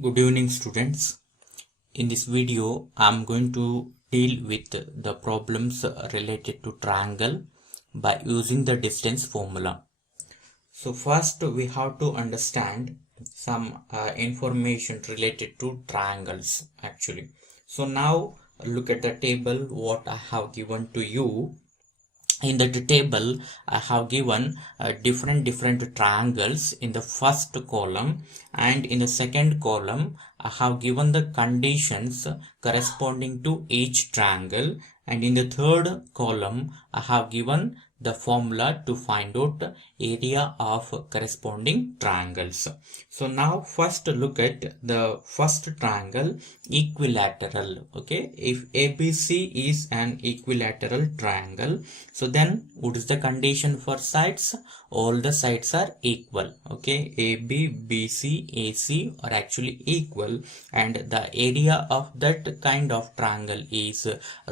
Good evening, students. In this video, I'm going to deal with the problems related to triangle by using the distance formula. So first, we have to understand some information related to triangles actually. So now look at the table what I have given to you. In the table I have given different triangles in the first column, and in the second column I have given the conditions corresponding to each triangle, and in the third column I have given the formula to find out area of corresponding triangles. So now first look at the first triangle, equilateral. Okay, if ABC is an equilateral triangle, so then what is the condition for sides? All the sides are equal. Okay, AB, BC, AC are actually equal, and the area of that kind of triangle is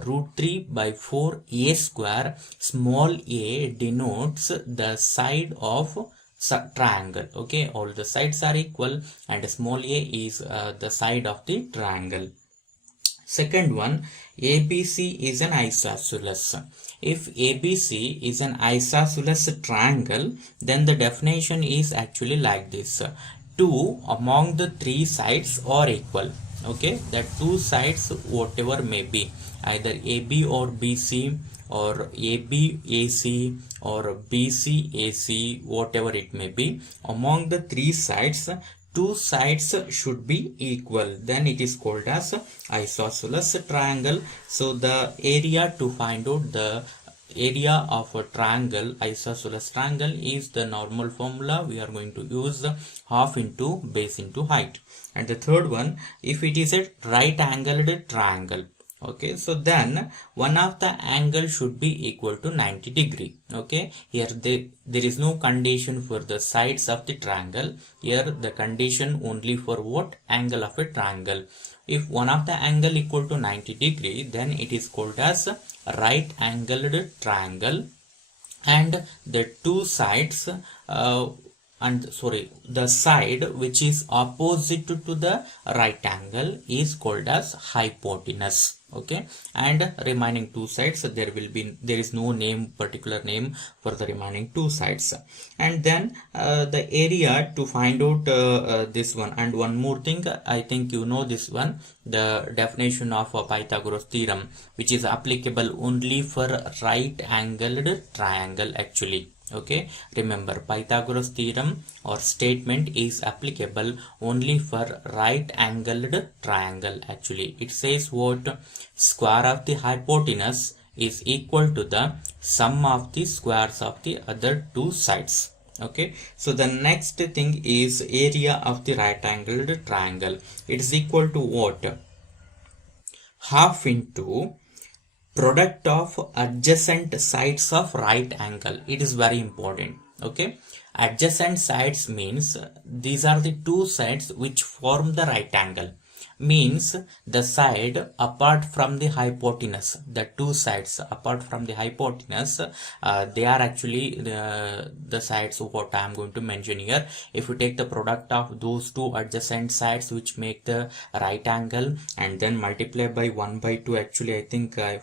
root 3 by 4 a square. Small a denotes the side of triangle. Okay, all the sides are equal and small a is the side of the triangle. Second one, ABC is an isosceles. If ABC is an isosceles triangle, then the definition is actually like this. Two among the three sides are equal. Okay, that two sides whatever may be, either AB or BC or AB AC or BC AC, whatever it may be, among the three sides, two sides should be equal, then it is called as isosceles triangle. So the area to find out the area of a triangle, isosceles triangle, is the normal formula. We are going to use half into base into height. And the third one, if it is a right angled triangle, okay, so then one of the angle should be equal to 90 degree. Okay, here there is no condition for the sides of the triangle. Here the condition only for what? Angle of a triangle. If one of the angle equal to 90 degree, then it is called as right angled triangle, and the two sides the side which is opposite to the right angle is called as hypotenuse. Okay, and remaining two sides, there is no particular name for the remaining two sides. And then the area to find out this one. And one more thing, I think you know this one, the definition of Pythagoras theorem, which is applicable only for right angled triangle actually. Okay, remember, Pythagoras theorem or statement is applicable only for right angled triangle actually. It says what? Square of the hypotenuse is equal to the sum of the squares of the other two sides. Okay, so the next thing is area of the right angled triangle. It is equal to what? Half into product of adjacent sides of right angle. It is very important. Okay, adjacent sides means these are the two sides which form the right angle, means the side apart from the hypotenuse, the two sides apart from the hypotenuse, they are actually the sides of what I am going to mention here. If you take the product of those two adjacent sides which make the right angle and then multiply by 1 by 2, actually I think I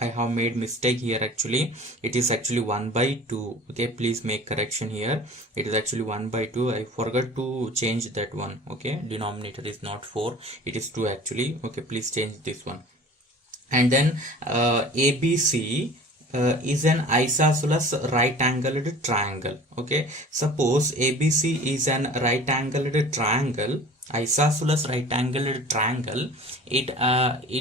have made mistake here. Actually it is actually 1 by 2. Okay, please make correction here. It is actually 1 by 2. I forgot to change that one. Okay, denominator is not 4, it is 2 actually. Okay, please change this one. And then ABC is an isosceles right angled triangle. Okay, suppose ABC is an right angled triangle, isosceles right angled triangle. It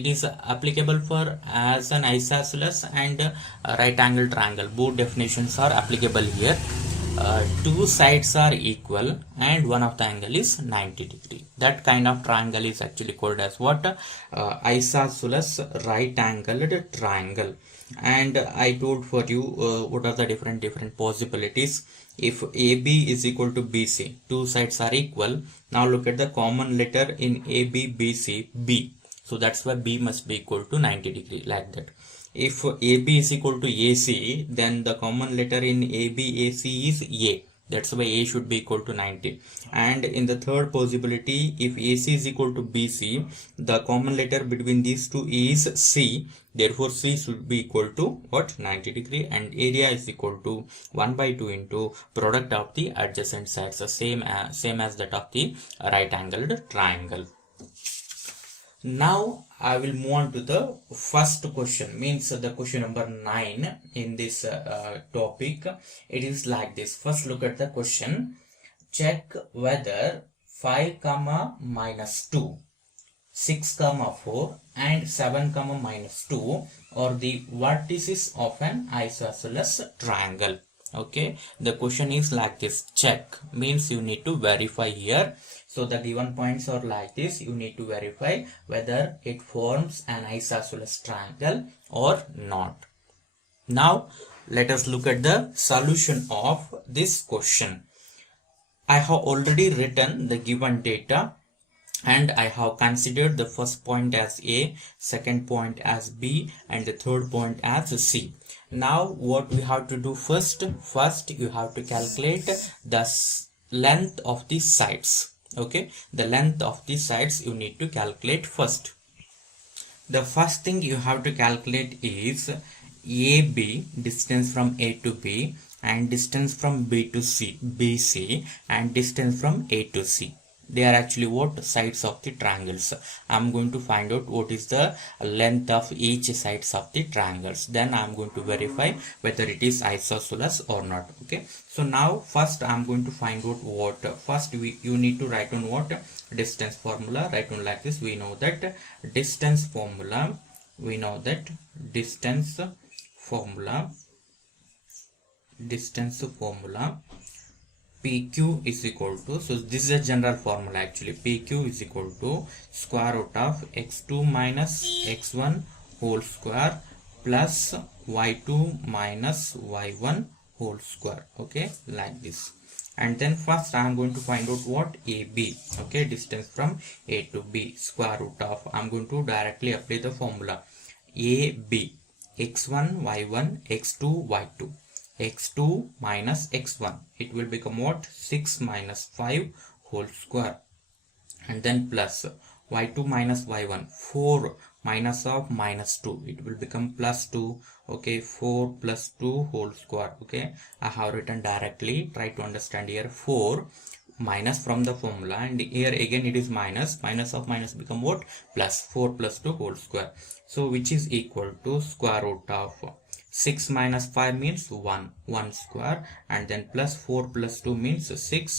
is applicable for as an isosceles and right angled triangle. Both definitions are applicable here. Two sides are equal and one of the angle is 90 degree. That kind of triangle is actually called as what? Isosceles right angled triangle. And I told for you what are the different possibilities. If AB is equal to BC, two sides are equal. Now look at the common letter in AB, BC, B. So that's why B must be equal to 90 degree, like that. If AB is equal to AC, then the common letter in AB, AC is A. That's why A should be equal to 90. And in the third possibility, if AC is equal to BC, the common letter between these two is C. Therefore, C should be equal to what? 90 degree, and area is equal to 1 by 2 into product of the adjacent sides, the same as that of the right angled triangle. Now I will move on to the first question, means the question number 9 in this topic. It is like this. First look at the question. Check whether 5 comma minus 2, 6 comma 4 and 7 comma minus 2 are the vertices of an isosceles triangle. Okay, the question is like this. Check means you need to verify here. So the given points are like this. You need to verify whether it forms an isosceles triangle or not. Now let us look at the solution of this question. I have already written the given data, and I have considered the first point as A, second point as B, and the third point as C. Now what we have to do first you have to calculate the length of the sides. Okay, the length of the sides you need to calculate first. The first thing you have to calculate is AB, distance from A to B, and distance from B to C, BC, and distance from A to C. They are actually what? Sides of the triangles. I'm going to find out what is the length of each sides of the triangles. Then I'm going to verify whether it is isosceles or not. Okay. So now first I'm going to find out what. First you need to write on what? Distance formula. Write on like this. We know that distance formula. PQ is equal to, so this is a general formula actually. PQ is equal to square root of x2 minus x1 whole square plus y2 minus y1 whole square. Okay, like this. And then first I am going to find out what? AB. Okay, distance from A to B, square root of, I am going to directly apply the formula. AB, x1 y1 x2 y2, x2 minus x1, it will become what? 6 minus 5 whole square, and then plus y2 minus y1, 4 minus of minus 2, it will become plus 2. Okay, 4 plus 2 whole square. Okay, I have written directly. Try to understand here. 4 minus from the formula, and here again it is minus of minus become what? Plus. 4 plus 2 whole square. So which is equal to square root of 6 minus 5 means 1 square, and then plus 4 plus 2 means 6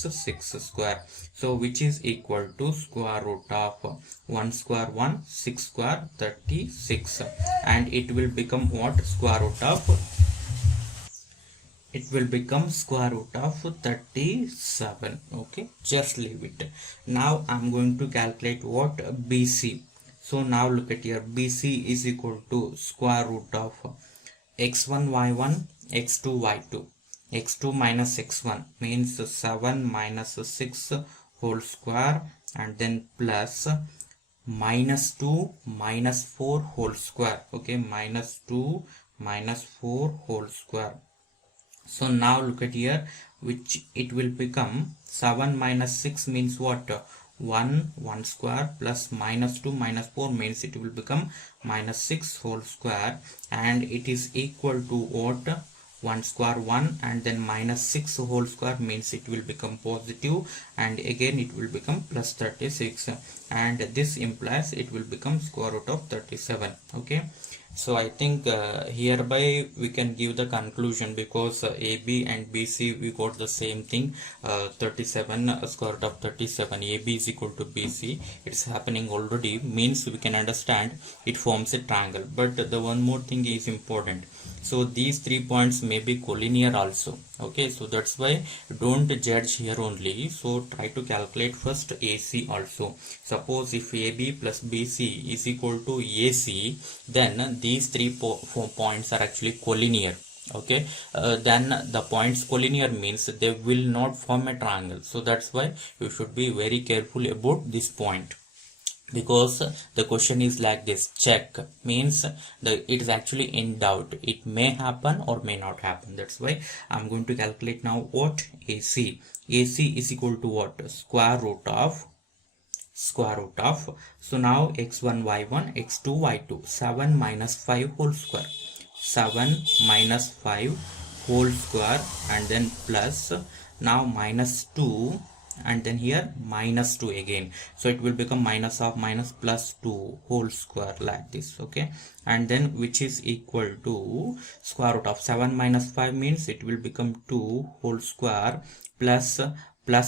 square. So which is equal to square root of 1 square 1, 6 square 36, and it will become what? Square root of, it will become square root of 37. Okay, just leave it. Now I'm going to calculate what? BC. So now look at here. BC is equal to square root of x1 y1 x2 y2, x2 minus x1 means 7 minus 6 whole square, and then plus minus 2 minus 4 whole square. Okay, minus 2 minus 4 whole square. So now look at here, which it will become 7 minus 6 means what? 1 square, plus minus 2 minus 4 means it will become minus 6 whole square, and it is equal to what? 1 square 1, and then minus 6 whole square means it will become positive, and again it will become plus 36, and this implies it will become square root of 37. Okay, so I think hereby we can give the conclusion, because AB and BC we got the same thing. 37 square root of 37, AB is equal to BC. It's happening already, means we can understand it forms a triangle. But the one more thing is important. So these 3 points may be collinear also. Okay, so that's why don't judge here only. So try to calculate first AC also. Suppose if AB plus BC is equal to AC, then these 3 points are actually collinear. Okay, then the points collinear means they will not form a triangle. So that's why you should be very careful about this point. because the question is like this. Check means it is actually in doubt, it may happen or may not happen. That's why I'm going to calculate now what AC is equal to what? Square root of so now x1 y1 x2 y2, 7 minus 5 whole square, 7 minus 5 whole square, and then plus, now minus 2, and then here minus 2 again, so it will become minus of minus plus 2 whole square, like this. Okay, and then which is equal to square root of 7 minus 5 means it will become 2 whole square plus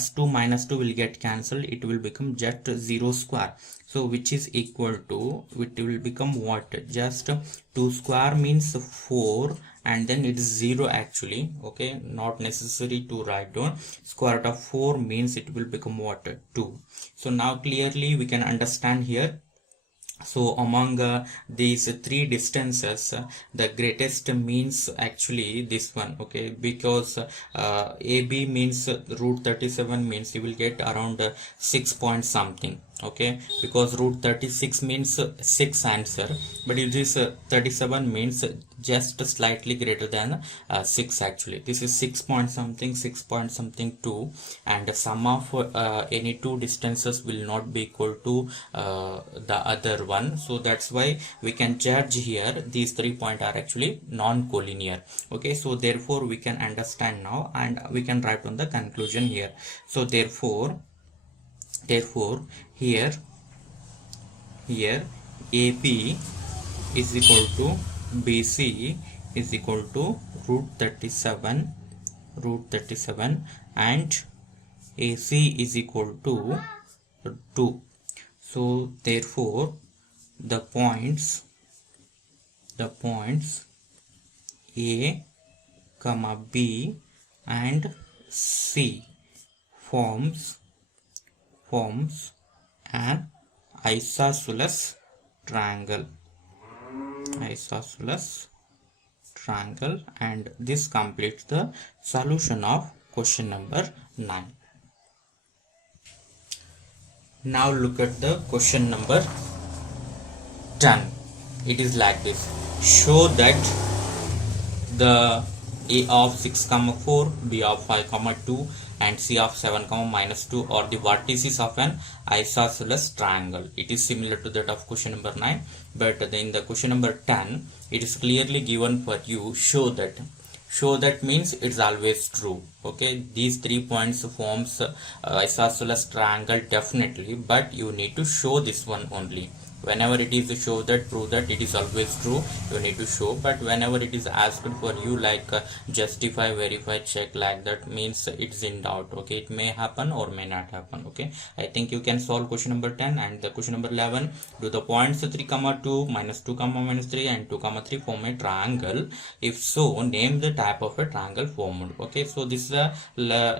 2 minus 2 will get cancelled, it will become just 0 square, so which is equal to, it will become what? Just 2 square means 4, and then it is 0 actually. Okay, not necessary to write down. Square root of 4 means it will become what? 2. So now clearly we can understand here. So among these three distances, the greatest means actually this one. Okay, because AB means root 37 means you will get around 6 point something. Okay, because root 36 means 6 answer, but it is 37 means just slightly greater than 6 actually. This is 6 point something, 6 point something 2, and sum of any two distances will not be equal to the other one. So that's why we can judge here these 3 points are actually non-collinear. Okay, so therefore we can understand now, and we can write on the conclusion here. So therefore here AB is equal to BC is equal to root 37 and AC is equal to 2. So therefore the points A, B and C forms an isosceles triangle, and this completes the solution of question number 9. Now look at the question number 10. It is like this. Show that the A of 6, 4, B of 5, 2 and C of 7, minus 2 are the vertices of an isosceles triangle. It is similar to that of question number 9, but in the question number 10 it is clearly given for you. Show that means it's always true. Okay, these 3 points forms isosceles triangle definitely, but you need to show this one only. Whenever it is to show that, prove that, it is always true, you need to show. But whenever it is asked for you like justify, verify, check, like that, means it's in doubt. Okay, it may happen or may not happen. Okay, I think you can solve question number 10. And the question number 11, do the points 3, 2, minus 2, minus 3 and 2, 3 form a triangle? If so, name the type of a triangle formed. Okay, so this is a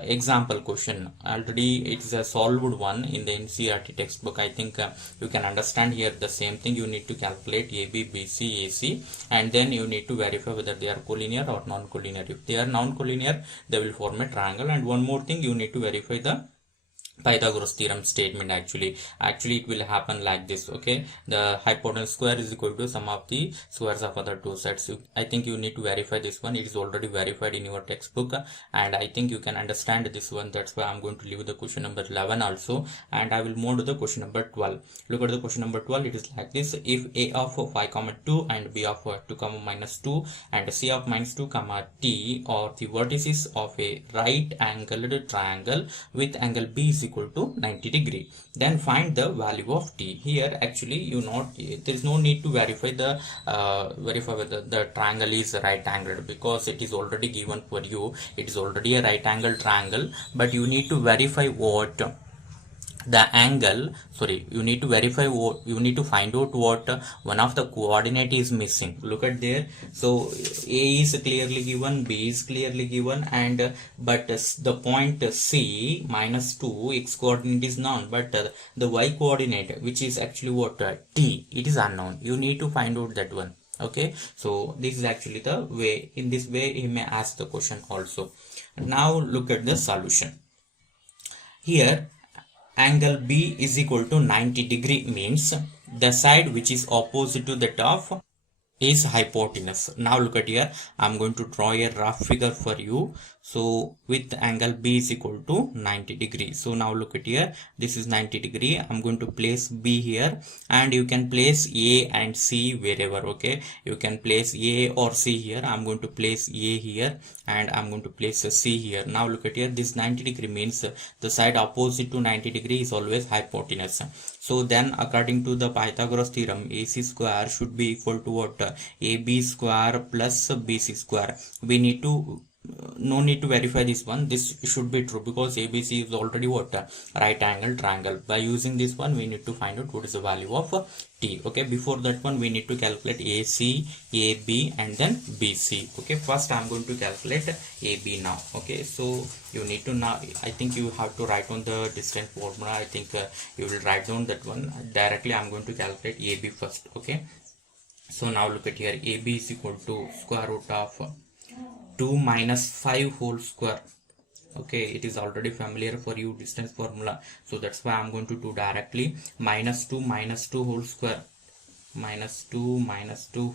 example question. Already it's a solved one in the NCERT textbook. I think you can understand here the same thing. You need to calculate AB, BC, AC, and then you need to verify whether they are collinear or non-collinear. If they are non-collinear, they will form a triangle. And one more thing, you need to verify the Pythagoras theorem statement. Actually it will happen like this. Okay, the hypotenuse square is equal to sum of the squares of other two sides. I think you need to verify this one. It is already verified in your textbook, and I think you can understand this one. That's why I'm going to leave the question number 11 also, and I will move to the question number 12. Look at the question number 12. It is like this. If A of 5, 2 and B of 2, minus 2 and C of minus 2, T are the vertices of a right angled triangle with angle B is equal to 90 degree, then find the value of T. Here actually there is no need to verify whether the triangle is right angled, because it is already given for you. It is already a right angle triangle, but you need to verify what the angle, you need to verify what, you need to find out what one of the coordinate is missing. Look at there. So A is clearly given, B is clearly given, and but the point C minus 2 x coordinate is known, but the y coordinate, which is actually what, T, it is unknown. You need to find out that one. Okay, so this is actually the way. In this way he may ask the question also. Now look at the solution. Here angle B is equal to 90 degree means the side which is opposite to that of is hypotenuse. Now look at here, I'm going to draw a rough figure for you. So with angle B is equal to 90 degree. So now look at here, this is 90 degree. I'm going to place B here, and you can place A and C wherever. Okay, you can place A or C here. I'm going to place A here, and I'm going to place a C here. Now look at here, this 90 degree means the side opposite to 90 degree is always hypotenuse. So then according to the Pythagoras theorem, AC square should be equal to what? AB square plus BC square. We need to no need to verify this one. This should be true because ABC is already what? Right angle triangle. By using this one, we need to find out what is the value of T. Okay, before that one, we need to calculate AC, AB, and then BC. Okay, first I'm going to calculate AB now. Okay, so you need to now, I think you have to write on the distance formula. I think you will write down that one directly. I'm going to calculate AB first. Okay, so now look at here, AB is equal to square root of 2 minus 5 whole square. Okay, it is already familiar for you, distance formula, so that's why I'm going to do directly minus 2 whole square, minus 2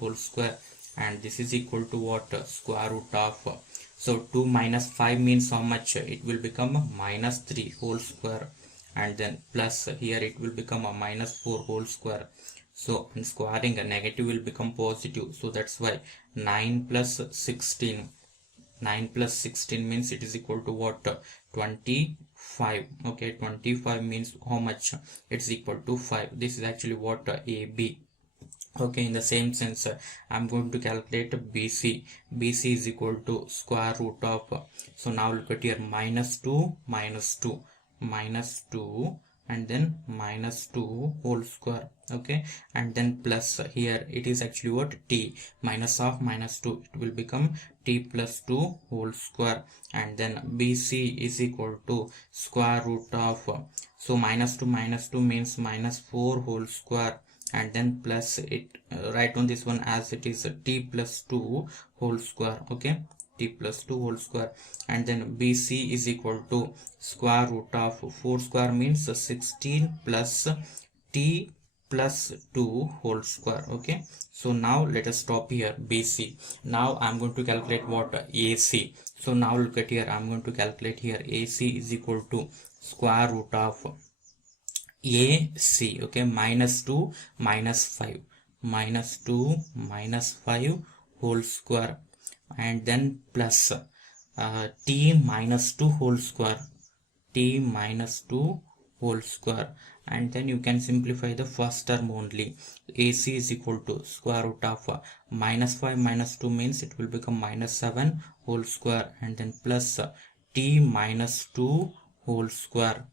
whole square, and this is equal to what? Square root of, so 2 minus 5 means how much? It will become minus 3 whole square, and then plus here it will become a minus 4 whole square. So in squaring, a negative will become positive, so that's why 9 plus 16 means it is equal to what? 25. Okay, 25 means how much? It's equal to 5. This is actually what? AB. Okay, in the same sense, I'm going to calculate BC. BC is equal to square root of, so now look at here, minus 2, and then minus 2 whole square. Okay, and then plus here it is actually what? T. Minus of minus 2, it will become T plus 2 whole square, and then BC is equal to square root of, so minus 2 means minus 4 whole square, and then plus it, write on this one as it is T plus 2 whole square. Okay, T plus 2 whole square, and then BC is equal to square root of 4 square means 16 plus T plus 2 whole square. Okay, so now let us stop here BC. Now I'm going to calculate what? AC. So now look at here, I'm going to calculate here AC is equal to square root of AC. Okay, minus 2 minus 5, minus 2 minus 5 whole square, and then plus T minus 2 whole square, T minus 2 whole square, and then you can simplify the first term only. AC is equal to square root of minus 5 minus 2 means it will become minus 7 whole square, and then plus T minus 2 whole square,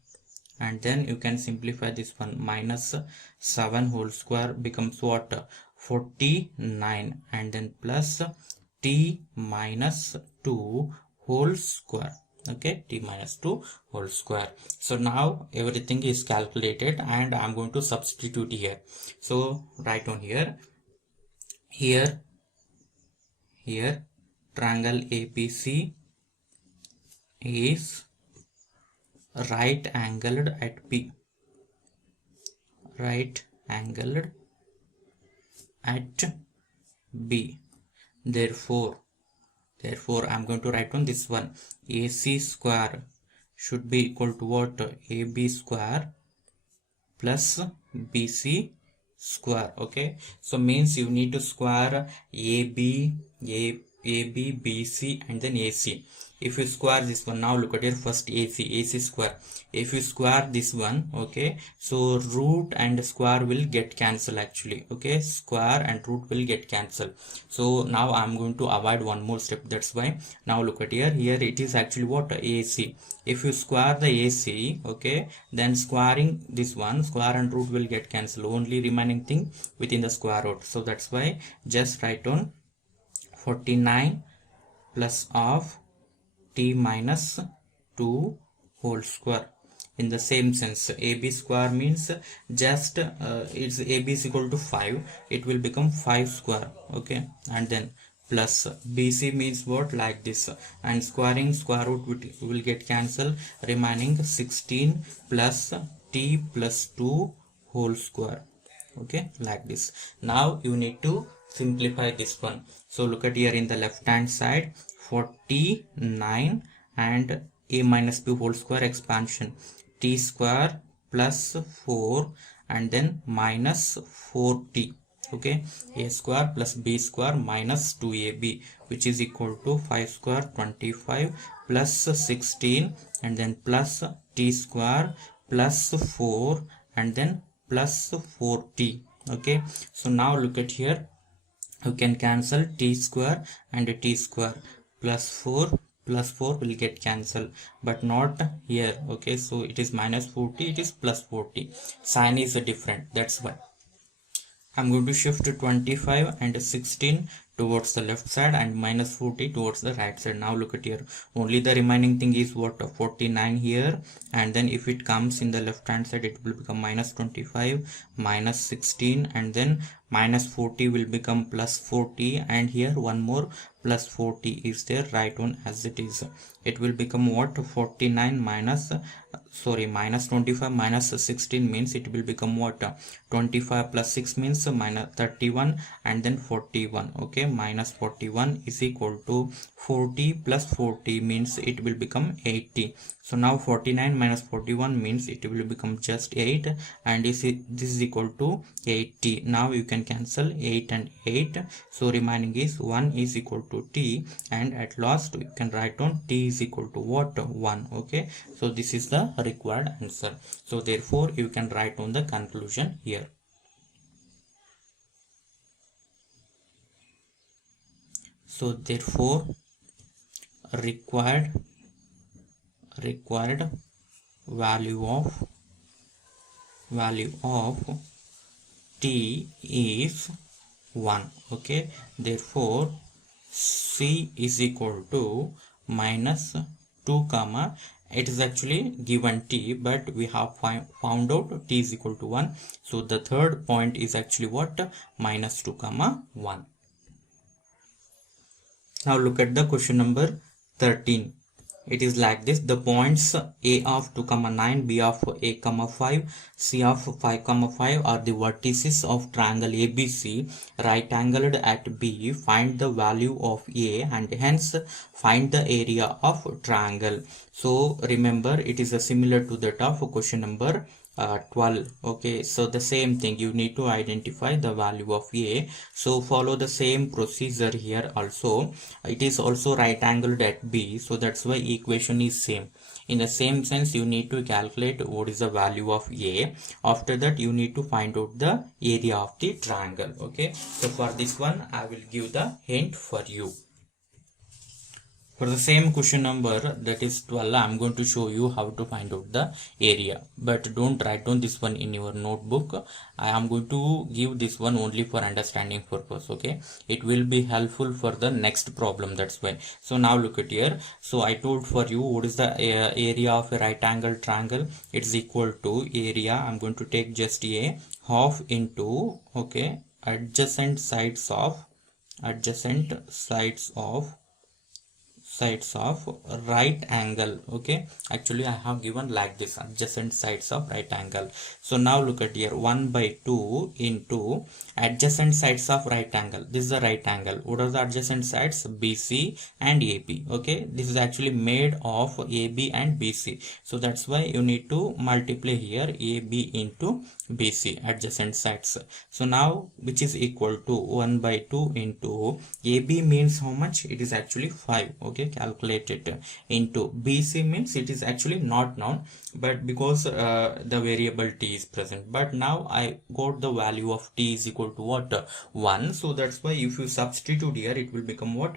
and then you can simplify this one. Minus 7 whole square becomes what? 49, and then plus T minus 2 whole square. Okay, T minus 2 whole square. So now everything is calculated, and I'm going to substitute here. So write on here triangle ABC is right angled at B, right angled at B. Therefore I'm going to write on this one, AC square should be equal to what? AB square plus BC square. Okay, so means you need to square AB, BC, and then AC. If you square this one, now look at here, first AC square. If you square this one, okay, so root and square will get cancelled actually. Okay, square and root will get cancelled. So now I'm going to avoid one more step. That's why now look at here it is actually what? AC. If you square the AC, okay, then squaring this one, square and root will get cancelled. Only remaining thing within the square root. So that's why just write on 49 plus of T minus 2 whole square. In the same sense, AB square means just it's AB is equal to 5, it will become 5 square. Okay, and then plus BC means what? Like this, and squaring square root will get cancelled, remaining 16 plus t plus 2 whole square. Okay, like this. Now you need to simplify this one. So look at here in the left hand side, 49 and a minus b whole square expansion, t square plus 4 and then minus 4t. Okay, a square plus b square minus 2ab, which is equal to 5 square 25 plus 16 and then plus t square plus 4 and then plus 4t. Okay, so now look at here, you can cancel t square and t square, plus 4 will get cancelled, but not here. Okay, so it is minus 40, it is plus 40, sign is different, that's why I'm going to shift 25 and 16 towards the left side and minus 40 towards the right side. Now look at here, only the remaining thing is what, 49 here, and then if it comes in the left hand side it will become minus 25 minus 16 and then minus 40 will become plus 40, and here one more plus 40 is there, right one as it is. It will become what, 49 minus minus 25 minus 16 means it will become what, 25 plus 6 means minus 31 and then 41. Okay, minus 41 is equal to 40 plus 40 means it will become 80. So now 49 minus 41 means it will become just 8, and this is equal to 80. Now you can cancel 8 and 8, so remaining is 1 is equal to t, and at last you can write down t is equal to what, 1. Okay, so this is the required answer. So therefore you can write down the conclusion here. So therefore required value of t is 1. Okay, therefore c is equal to minus 2 comma, it is actually given t, but we have found out t is equal to 1, so the third point is actually what, minus 2 comma 1. Now look at the question number 13. It is like this, the points a of 2 comma 9, b of a comma 5, c of 5 comma 5 are the vertices of triangle ABC right angled at B. Find the value of a and hence find the area of triangle. So remember, it is similar to that of question number 12. Okay, so the same thing, you need to identify the value of a. So follow the same procedure here also. It is also right angled at B, so that's why equation is same. In the same sense, you need to calculate what is the value of a. After that you need to find out the area of the triangle. Okay, so for this one I will give the hint for you. For the same question number, that is 12, I am going to show you how to find out the area. But don't write down this one in your notebook. I am going to give this one only for understanding purpose. Okay, it will be helpful for the next problem, that's why. So now look at here. So I told for you what is the area of a right angle triangle. It's equal to area, I am going to take just a half into, okay, adjacent sides of right angle. Okay, actually I have given like this, adjacent sides of right angle. So now look at here, 1 by 2 into adjacent sides of right angle. This is the right angle. What are the adjacent sides? BC and AB. Okay, this is actually made of AB and BC, so that's why you need to multiply here AB into BC, adjacent sides. So now which is equal to 1 by 2 into AB means how much? It is actually 5. Okay, calculate it, into BC means it is actually not known, but because the variable t is present. But now I got the value of t is equal to what, 1. So that's why if you substitute here, it will become what,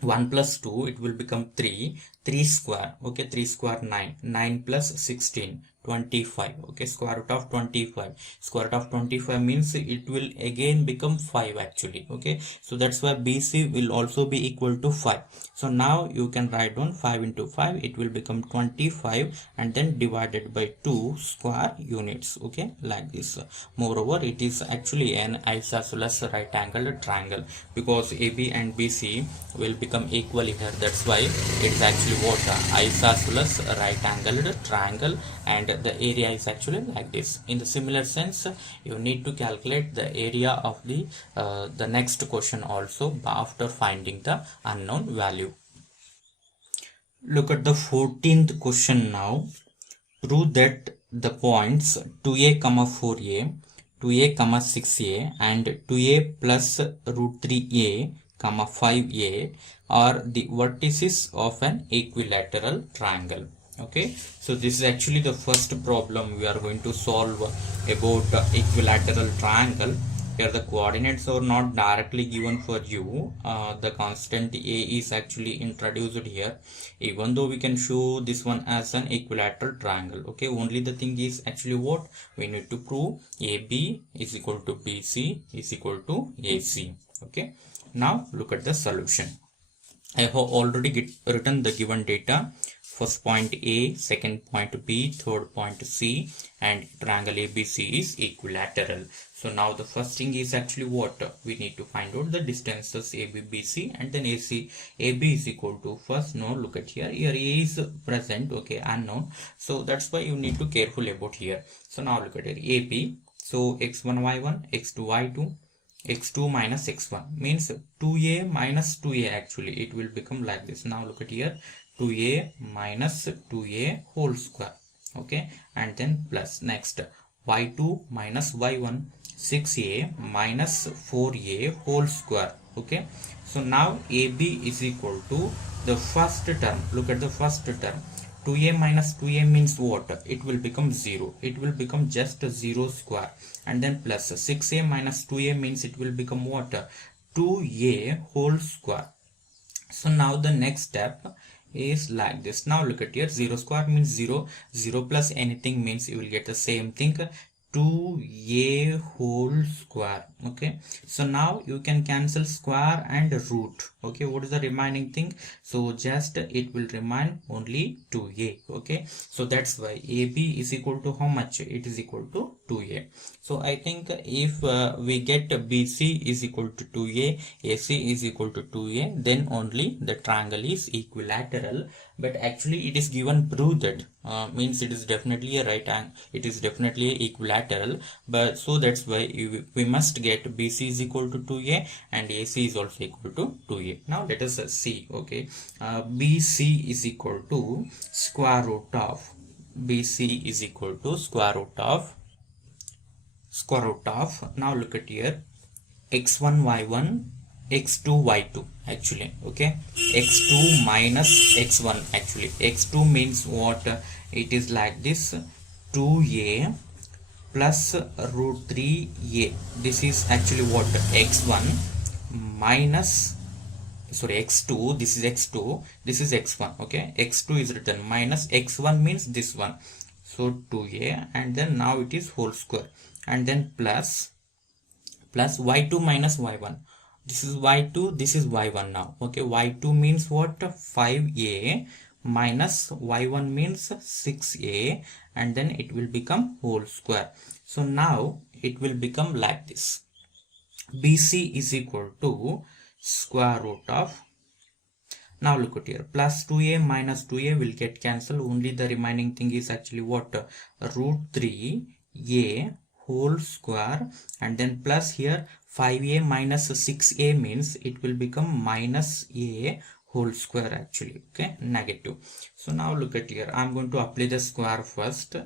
1 plus 2, it will become 3 square. Okay, 3 square 9 plus 16 25. Okay, square root of 25. Square root of 25 means it will again become 5 actually. Okay, so that's why BC will also be equal to 5. So now you can write down 5 into 5, it will become 25 and then divided by 2 square units. Okay, like this. Moreover, it is actually an isosceles right angled triangle because AB and BC will become equal here. That's why it is actually actually what? Isosceles right angled triangle, and the area is actually like this. In the similar sense, you need to calculate the area of the next question also after finding the unknown value. Look at the 14th question now. Prove that the points 2a, 4a, 2a, 6a and 2a plus root 3a, 5a are the vertices of an equilateral triangle. Okay, so this is actually the first problem we are going to solve about equilateral triangle. Here the coordinates are not directly given for you. The constant a is actually introduced here, even though we can show this one as an equilateral triangle. Okay, only the thing is actually what we need to prove: AB is equal to BC is equal to AC. Okay, now look at the solution. I have already written the given data. First point A, second point B, third point C, and triangle ABC is equilateral. So now the first thing is actually what? We need to find out the distances AB, BC, and then AC. AB is equal to, first, no, look at here. Here A is present, okay, unknown. So that's why you need to careful about here. So now look at it, AB. So x1, y1, x2, y2. x2 minus x1 means 2a minus 2a, actually it will become like this. Now look at here, 2a minus 2a whole square. Okay, and then plus next y2 minus y1, 6a minus 4a whole square. Okay, so now AB is equal to the first term. Look at the first term. 2a minus 2a means what? It will become 0. It will become just 0 square. And then plus 6a minus 2a means it will become what? 2a whole square. So now the next step is like this. Now look at here, 0 square means 0. 0 plus anything means you will get the same thing, 2a whole square. Okay, so now you can cancel square and root. Okay, what is the remaining thing? So just it will remain only 2a. Okay, so that's why AB is equal to how much? It is equal to 2a. So I think if we get BC is equal to 2a, AC is equal to 2a, then only the triangle is equilateral. But actually it is given prove that means it is definitely a right angle, it is definitely a equilateral. But so that's why we must get BC is equal to 2a and AC is also equal to 2a. Now let us see. Okay, BC is equal to square root of, BC is equal to square root of, now look at here, x1 y1 x2 y2 actually. Okay, x2 minus x1, actually x2 means what? It is like this, 2a plus root 3a. This is actually what? X1 minus, sorry, x2, this is x2, this is x1. Okay, x2 is written minus x1 means this one, so 2a, and then now it is whole square, and then plus y2 minus y1. This is y2, this is y1 now. Okay, y2 means what? 5a minus y1 means 6a, and then it will become whole square. So now it will become like this. BC is equal to square root of, now look at here, plus 2a minus 2a will get cancelled. Only the remaining thing is actually what? Root 3a whole square, and then plus here 5a minus 6a means it will become minus a whole square, actually. Okay, negative. So now look at here, I'm going to apply the square first.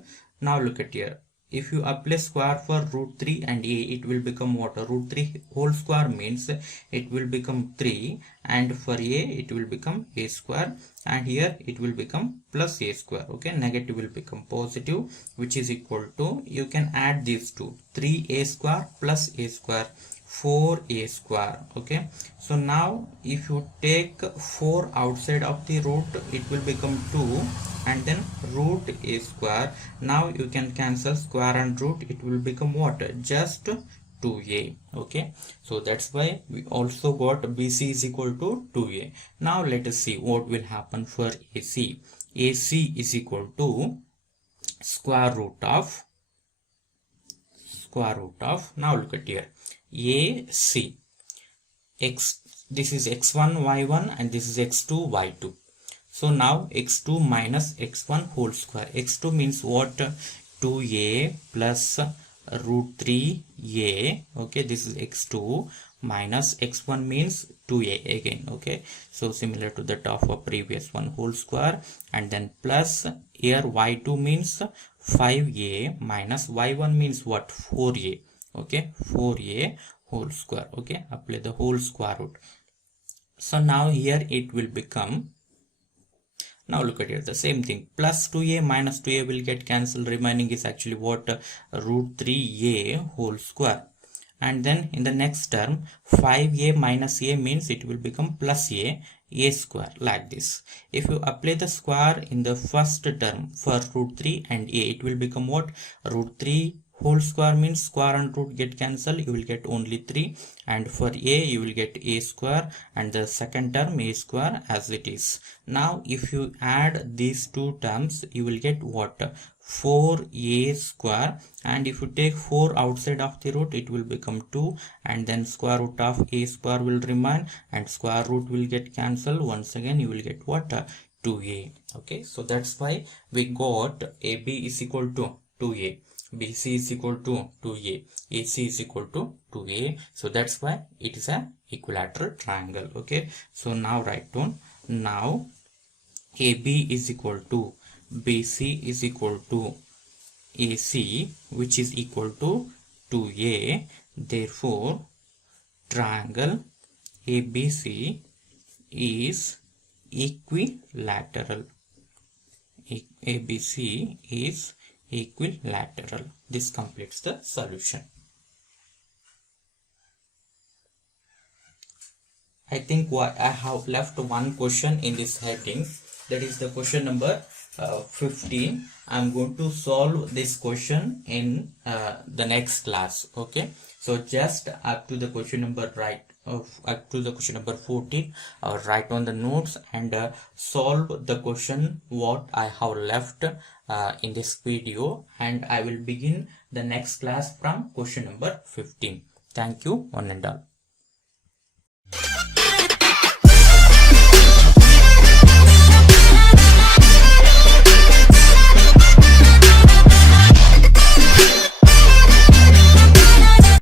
Now look at here, if you apply square for root 3 and a, it will become what? Root 3 whole square means it will become 3, and for a it will become a square, and here it will become plus a square. Okay, negative will become positive, which is equal to, you can add these two, 3a square plus a square, 4a square. Okay, so now if you take 4 outside of the root, it will become 2, and then root a square. Now you can cancel square and root, it will become what? Just 2a. Okay, so that's why we also got BC is equal to 2a. Now let us see what will happen for AC. AC is equal to square root of, now look at here, AC, this is x1 y1 and this is x2 y2. So now x2 minus x1 whole square. x2 means what? 2a plus root 3a. Okay, this is x2 minus x1 means 2a again. Okay, so similar to that of a previous one, whole square, and then plus here y2 means 5a minus y1 means what? 4a. Okay, 4a whole square. Okay, apply the whole square root. So now here it will become, now look at it, the same thing, plus 2a minus 2a will get cancelled, remaining is actually what? Root 3a whole square. And then in the next term 5a minus a means it will become plus a square, like this. If you apply the square in the first term for root 3 and a, it will become what? Root 3 whole square means square and root get cancelled, you will get only 3, and for a you will get a square, and the second term a square as it is. Now if you add these two terms you will get what? 4a square, and if you take 4 outside of the root it will become 2, and then square root of a square will remain and square root will get cancelled. Once again you will get what? 2a. Okay, so that's why we got ab is equal to 2a, BC is equal to 2a, AC is equal to 2a. So that's why it is a equilateral triangle. Okay, so now write down, now AB is equal to BC is equal to AC, which is equal to 2a. Therefore triangle ABC is equilateral. ABC is equilateral. This completes the solution. I think I have left one question in this heading, that is the question number 15. I'm going to solve this question in the next class. Okay, so just up to the question number up to the question number 14, write on the notes and solve the question what I have left in this video, and I will begin the next class from question number 15. Thank you, one and all.